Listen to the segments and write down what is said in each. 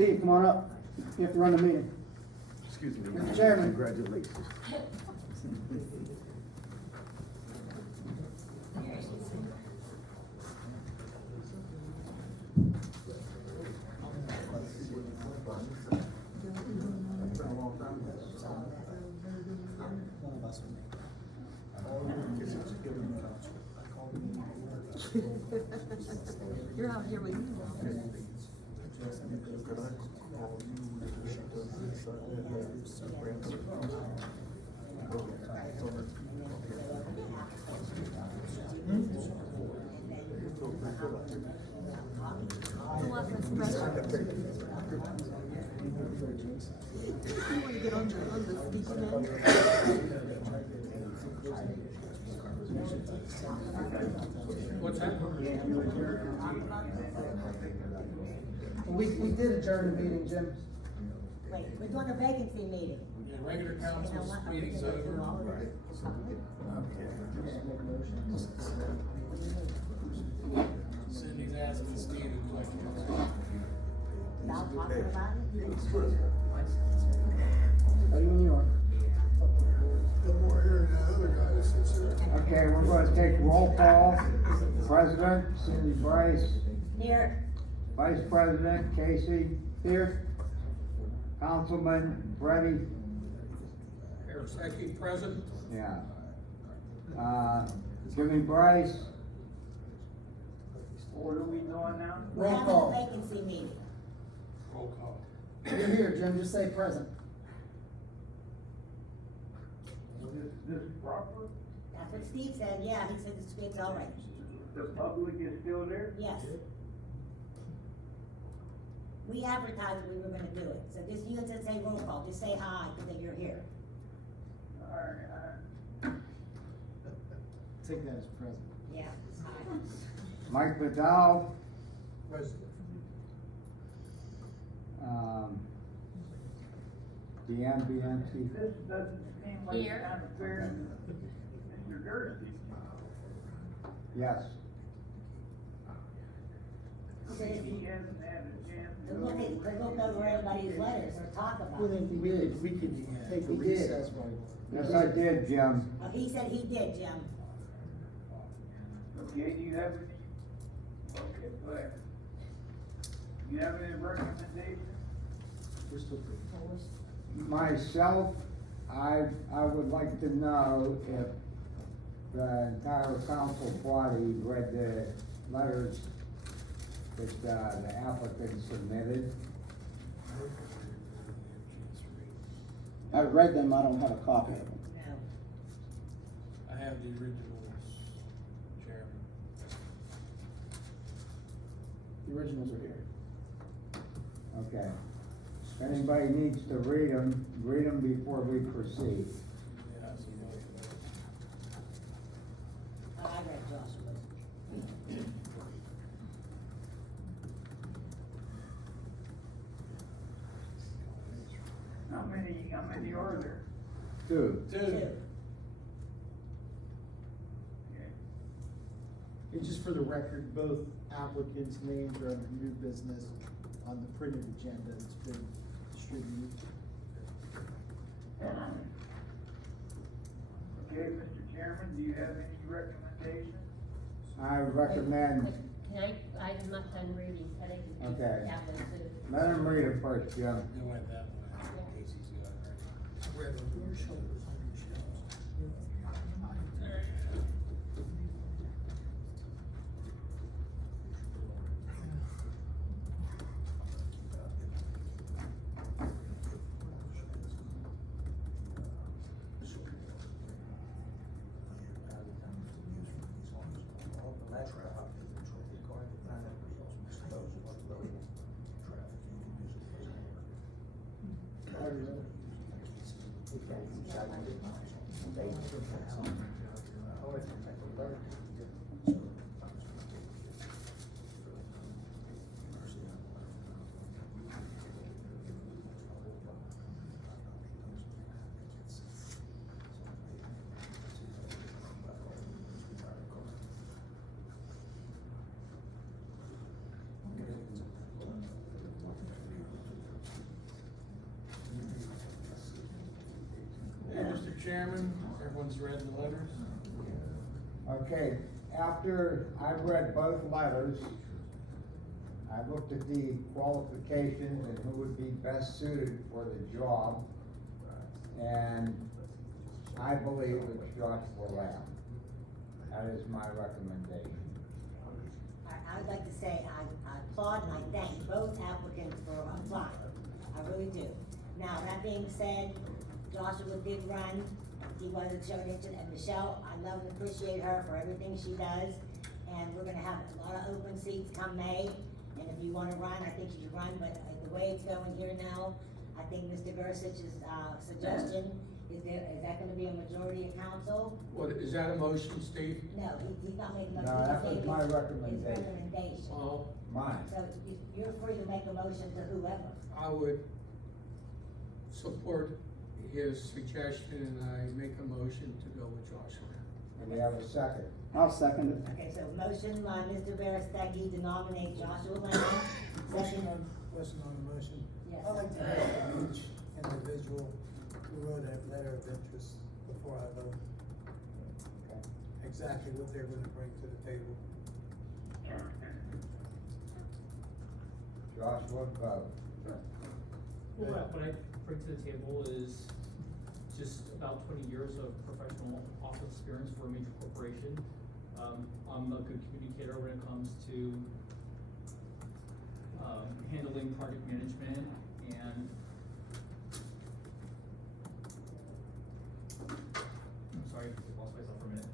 Steve, come on up. You have to run the meeting. Excuse me. Mr. Chairman. Congratulations. You're out here with me. Who wants this restaurant? You want to get on the speaker now? What's that? We did adjourn the meeting, Jim. Wait, we're doing a vacancy meeting. Yeah, regular council's meeting's over. Cindy's asking Steve a question. Stop talking about it. Are you in New York? More here than the other guy that sits here. Okay, we're gonna take roll call. President, Cindy Brice. Here, Vice President, Casey. Here. Councilman, Freddie. Berestecky present. Yeah. Jimmy Brice. What are we doing now? we're Roll having call. a vacancy meeting. Roll call. You're here, Jim. Just say present. This proper? That's what Steve said, yeah, he said it's all right. The public is still there? Yes. We advertised we were gonna do it, so just, you just say roll call, just say hi, that you're here. Alright, Take that as present. Yeah. Mike McDowell. President. DeAnne Vayansky. this doesn't seem like Here. kind of fair. Mr. Grcich, Yes. he hasn't had a chance to To look over everybody's letters or talk about it. We did. We can take a We did. recess while. Yes, I did, Jim. Oh, he said he did, Jim. okay, do you have any? Okay, go ahead. Do you have any recommendations? We're still pretty. Myself, I would like to know if the entire council body read the letters that, the applicant submitted. I read them. I don't have a copy of them. No. I have the originals, Chairman. The originals are here. Okay. If anybody needs to read them before we proceed. Yeah, so most of those. I read Joshua's. How many are there? Two. Two. Okay. And just for the record, both applicants' names are under new business on the printed agenda that's been distributed. Okay, Mr. Chairman, do you have any recommendations? I recommend, Can I am not done reading, can I? Okay. That one too. let him read it first, Jim. It went that way. Casey's got it right. Chairman, everyone's read the letters. Okay, after I read both letters, I looked at the qualifications and who would be best suited for the job. And I believe it's Joshua Lamb. That is my recommendation. I'd like to say I applaud and I thank both applicants for applying. I really do. Now, that being said, Joshua did run. He wasn't showing interest, and Michelle, I love and appreciate her for everything she does. And we're gonna have a lot of open seats come May. And if you wanna run, I think you should run, but the way it's going here now, I think Mr. Grcich's, suggestion, is that gonna be a majority of council? What, is that a motion, Steve? No, he's not making a No, motion. that was He's my his recommendation. recommendation. Well, Mine. So you're free to make a motion to whoever. I would support his suggestion, and I make a motion to go with Joshua. And we have a second. I'll second it. Okay, so motion by Mr. Berestecky to nominate Joshua Lamb. Question on the motion. Yes. I'd like to hear from each individual who wrote a letter of interest before I vote, Okay. exactly what they're gonna bring to the table. Joshua, vote. Well, what I bring to the table is just about 20 years of professional office experience for a major corporation. I'm a good communicator when it comes to handling project management and I'm sorry, I lost myself for a minute.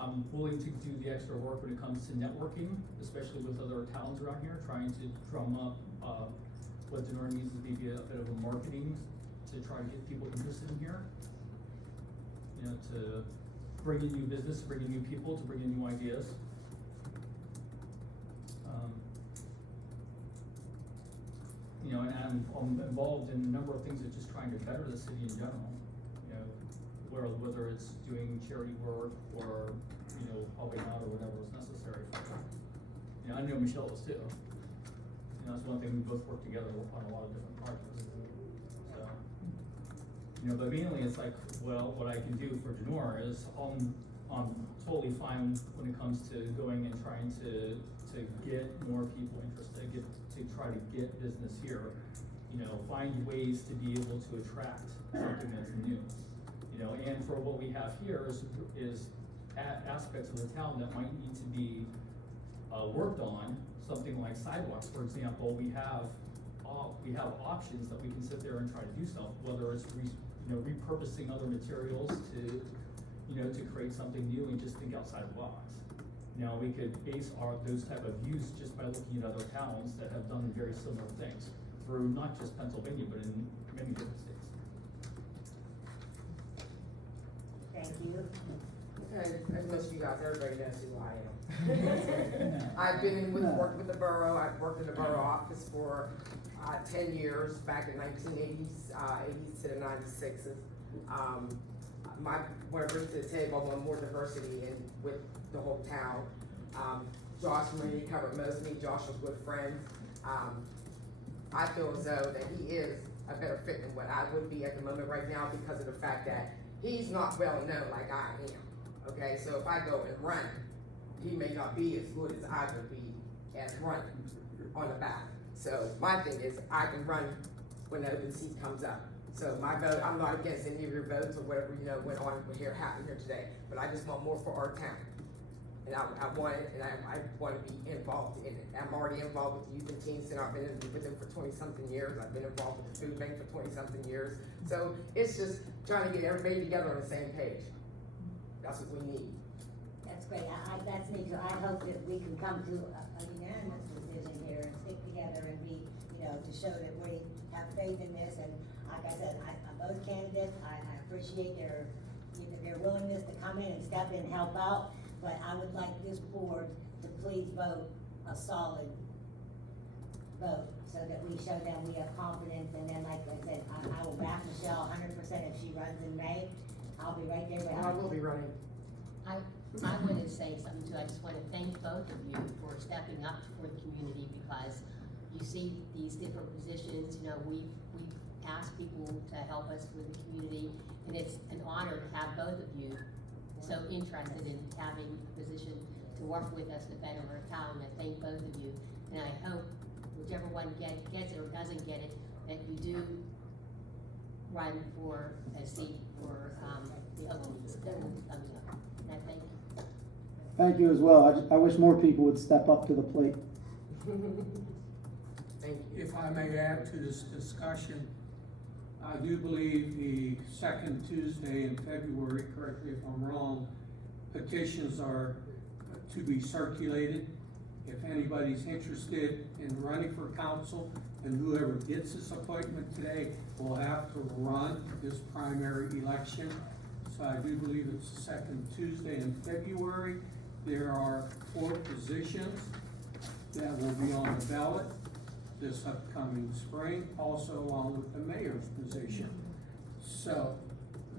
I'm willing to do the extra work when it comes to networking, especially with other towns around here, trying to drum up what Donora needs to be a bit of a marketing to try to get people interested in here. To bring in new business, to bring in new people, to bring in new ideas. And I'm involved in a number of things that just trying to better the city in general. Whether it's doing charity work or, helping out or whatever is necessary. I know Michelle is too. That's one thing, we both work together on a lot of different projects. So, but mainly it's like, well, what I can do for Donora is I'm totally fine when it comes to going and trying to get more people interested, to try to get business here. Find ways to be able to attract something that's new. And for what we have here is aspects of the town that might need to be worked on. Something like sidewalks, for example, we have options that we can sit there and try to do stuff, whether it's repurposing other materials to create something new and just think outside the box. We could base those type of views just by looking at other towns that have done very similar things through not just Pennsylvania, but in many different states. Thank you. Okay, as most of you guys, everybody knows who I am. I've been worked with the borough. I've worked in the borough office for 10 years, back in 1980s, 80s to the 96s. What I bring to the table, I want more diversity with the whole town. Josh Marie covered most of me. Josh was good friends. I feel as though that he is a better fit than what I would be at the moment right now because of the fact that he's not well known like I am. Okay, so if I go and run, he may not be as good as I would be at running on the ballot. So my thing is, I can run when the open seat comes up. So my vote, I'm not against any of your votes or whatever went on happened here today, but I just want more for our town. And I want it, and I want to be involved in it. I'm already involved with the Youth and Teen Center. I've been with them for 20-something years. I've been involved with the food bank for 20-something years. So it's just trying to get everybody together on the same page. That's what we need. That's great. That's me too. I hope that we can come to a unanimous decision here and stick together and be, to show that we have faith in this. And like I said, both candidates, I appreciate their willingness to come in and step in and help out. But I would like this board to please vote a solid vote so that we show them we have confidence. And then, like I said, I will back Michelle 100% if she runs in May. I'll be right there with her. I will be running. I wanted to say something too. I just want to thank both of you for stepping up for the community because you see these different positions, we've ask people to help us with the community, and it's an honor to have both of you so interested in having a position to work with us to better our town. I thank both of you, and I hope whichever one gets it or doesn't get it, that you do run for a seat for, the openings that will be coming up. And I thank you. Thank you as well. I wish more people would step up to the plate. Thank you. If I may add to this discussion, I do believe the second Tuesday in February, correct me if I'm wrong, petitions are to be circulated. If anybody's interested in running for council, and whoever gets this appointment today will have to run this primary election. So I do believe it's the second Tuesday in February. There are 4 positions that will be on the ballot this upcoming spring, also along with the mayor's position. So,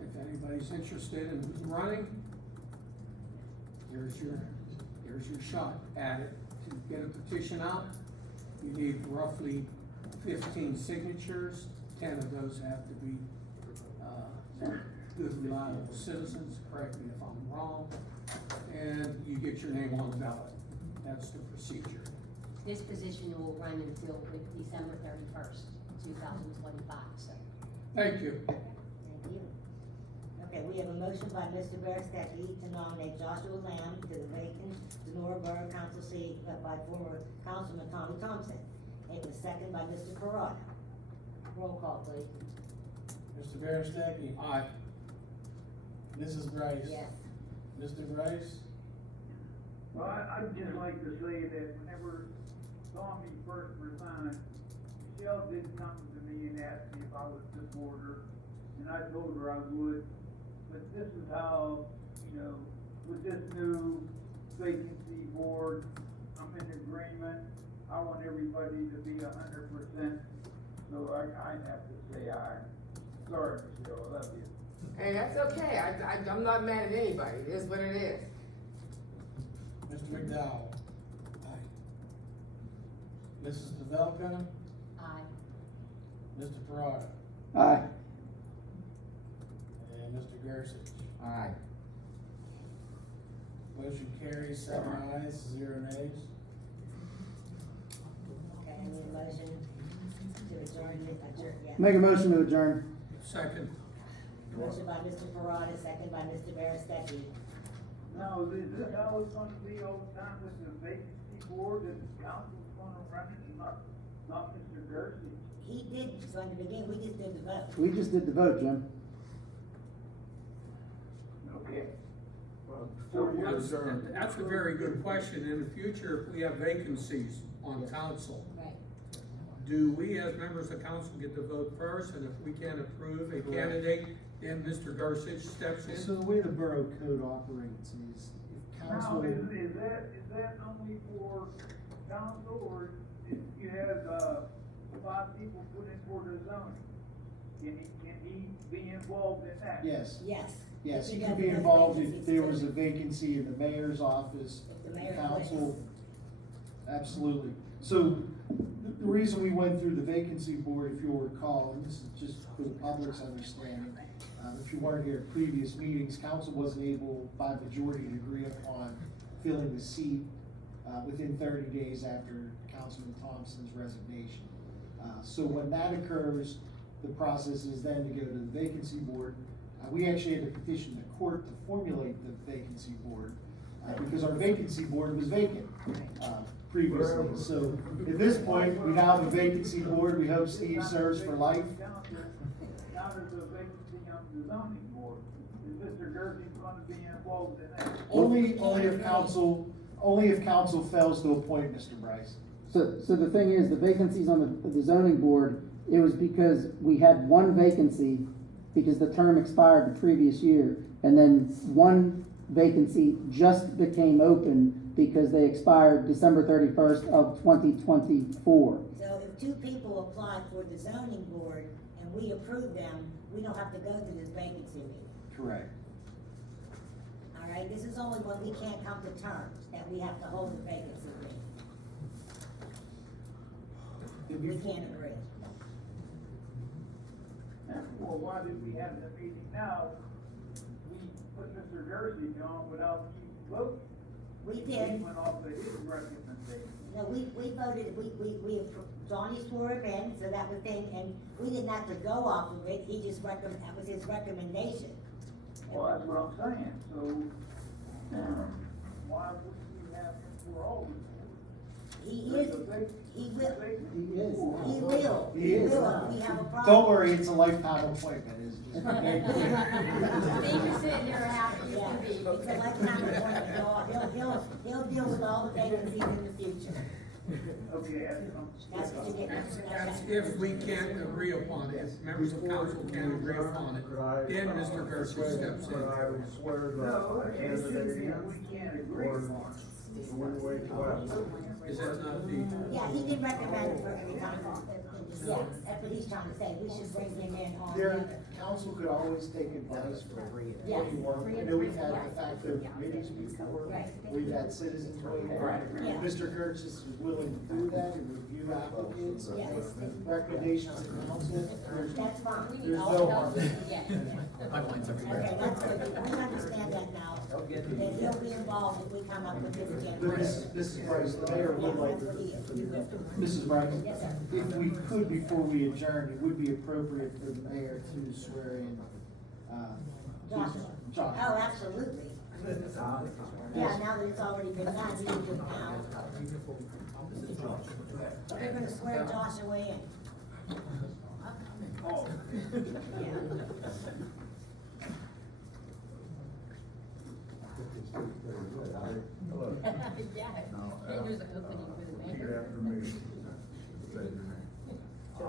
if anybody's interested in who's running, here's your shot at it. To get a petition out, you need roughly 15 signatures. 10 of those have to be, good, reliable citizens, correct me if I'm wrong, and you get your name on the ballot. That's the procedure. This position will run until December 31st, 2025, so. Thank you. Thank you. Okay, we have a motion by Mr. Berestecky to nominate Joshua Lamb to the vacant Donora Borough Council seat by former Councilman Tommy Thompson. It was seconded by Mr. Perrotta. Roll call, please. Mr. Berestecky. Aye. Mrs. Brice. Yes. Mr. Brice. Well, I'd just like to say that whenever Tommy first resigned, Michelle did come to me and asked me if I would support her, and I told her I would. But this is how, with this new vacancy board, I'm in agreement. I want everybody to be 100%, so I have to say aye. Sorry, Michelle, I love you. Hey, that's okay. I'm not mad at anybody. It is what it is. Mr. McDowell. Aye. Mrs. Pavelko. Aye. Mr. Perrotta. Aye. And Mr. Grcich. Aye. Motion carries 7 ayes, 0 nays. Okay, I need a motion to adjourn, yeah. Make a motion to adjourn. Second. Motion by Mr. Perrotta, second by Mr. Berestecky. Now, is this how it's gonna be all the time with the vacancy board, and the council's gonna run it, and not Mr. Grcich? He did from the beginning, we just did the vote. We just did the vote, Jim. Okay. That's a very good question. In the future, if we have vacancies on council, Right. do we as members of council get to vote first? And if we can't approve a candidate, then Mr. Grcich steps in? So the way the borough code operates is if Now, council. is that only for council, or if you have, 5 people put in for the zoning? Can he be involved in that? Yes, Yes. yes, If he you could have be enough involved if vacancies there to- was a vacancy in the mayor's office, If the the mayor council. quits. Absolutely. So the reason we went through the vacancy board, if you'll recall, and this is just for the public's understanding, if you weren't here at previous meetings, council wasn't able by majority to agree upon filling the seat within 30 days after Councilman Thompson's resignation. So when that occurs, the process is then to go to the vacancy board. We actually had to petition the court to formulate the vacancy board because our vacancy board was vacant previously. So at this point, we now have a vacancy board. We hope Steve serves for life. Now there's a vacancy on the zoning board. Is Mr. Grcich gonna be involved in that? Only if council fails to appoint Mr. Brice. So the thing is, the vacancies on the zoning board, it was because we had one vacancy because the term expired the previous year. And then one vacancy just became open because they expired December 31st of 2024. So if 2 people apply for the zoning board and we approve them, we don't have to go to this vacancy meeting. Correct. All right, this is only when we can't come to terms that we have to hold the vacancy meeting. We can't agree. why did we have the meeting now? We put Mr. Grcich on without even voting. We He did, went off of his recommendation. no, we voted, Johnny swore him in, so that was thing, and we didn't have to go off of it, he just that was his recommendation. Well, that's what I'm saying, so, why would we have him for all these boards? He There's is, a big- he will, big He is. pool. he will, He he is. will, if we have a problem. Don't worry, it's a lifetime appointment, it's just. Steve is sitting there happy as Yeah, can be. it's a lifetime appointment, he'll deal with all the vacancies in the future. Okay, That's what you get. That's if we can't agree upon it, if members of council can't agree upon it, then Mr. Grcich steps in. no, it's just that we can't agree on it. Is that not the? Yeah, he did recommend for every time, yeah, that's what he's trying to say, we should bring him in on the Their other. council could always take advice from Yeah. anyone. I know we've had the factor committees before, Right. we've had citizens weigh in. Yeah. Mr. Grcich is willing to do that and review applicants and Yes. make recommendations to council. That's fine. We need There's all no the harm. help we can get. Okay, that's good, we understand that now, that he'll be involved if we come up with this again. But Mrs. Brice, the mayor would like, That's what he is. Mrs. Brice, Yes, sir. if we could, before we adjourn, it would be appropriate for the mayor to swear in, Joshua. Josh. Oh, absolutely. Yeah, now that it's already been done, he can do it now. They're gonna swear Joshua in. Oh, Yeah, and there's an opening for the mayor. After me. Say your name. I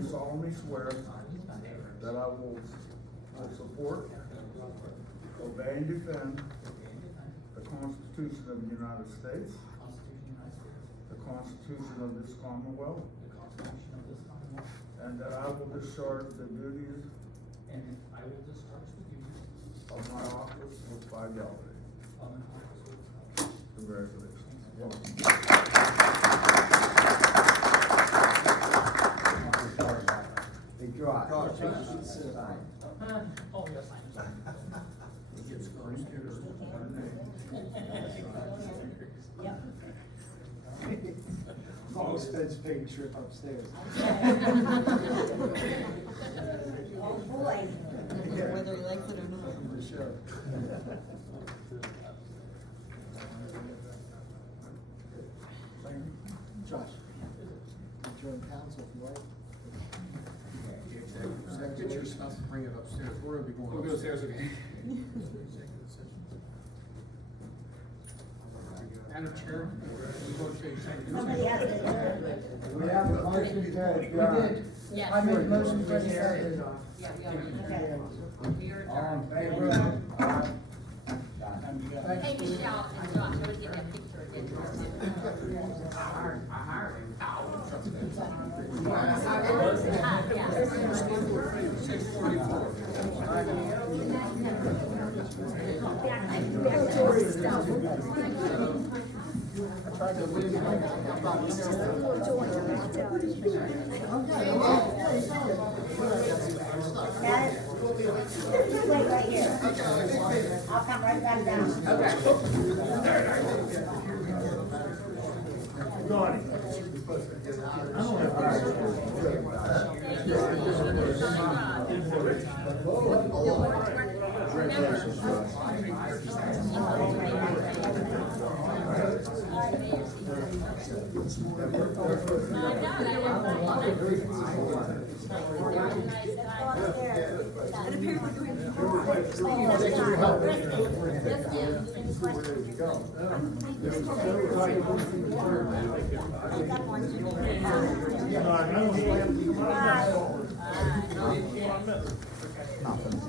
do solemnly swear that I will support, obey, and defend the Constitution of the United States, the Constitution of this Commonwealth, and that I will discharge the duties And I will discharge the duties of my office with fidelity. of my office with Congratulations. Hey, Josh. Oh, yes, I am. He gets first, here's her name. Yep. All expense paid trip upstairs. Oh, boy. Whether he likes it or not. For sure. Josh, join council if you like. Get your stuff and bring it upstairs, we're gonna be going We'll go upstairs again. Madam Chair, we go to executive Somebody has session. to. We have a motion to adjourn. Yes. I made a motion for the second. Yeah, we already. We are All in adjourned. favor? Aye. Hey, Michelle and Josh, I was getting a picture again. Yeah. 6:44. Got it? Wait right here. I'll come right back down. Nothing.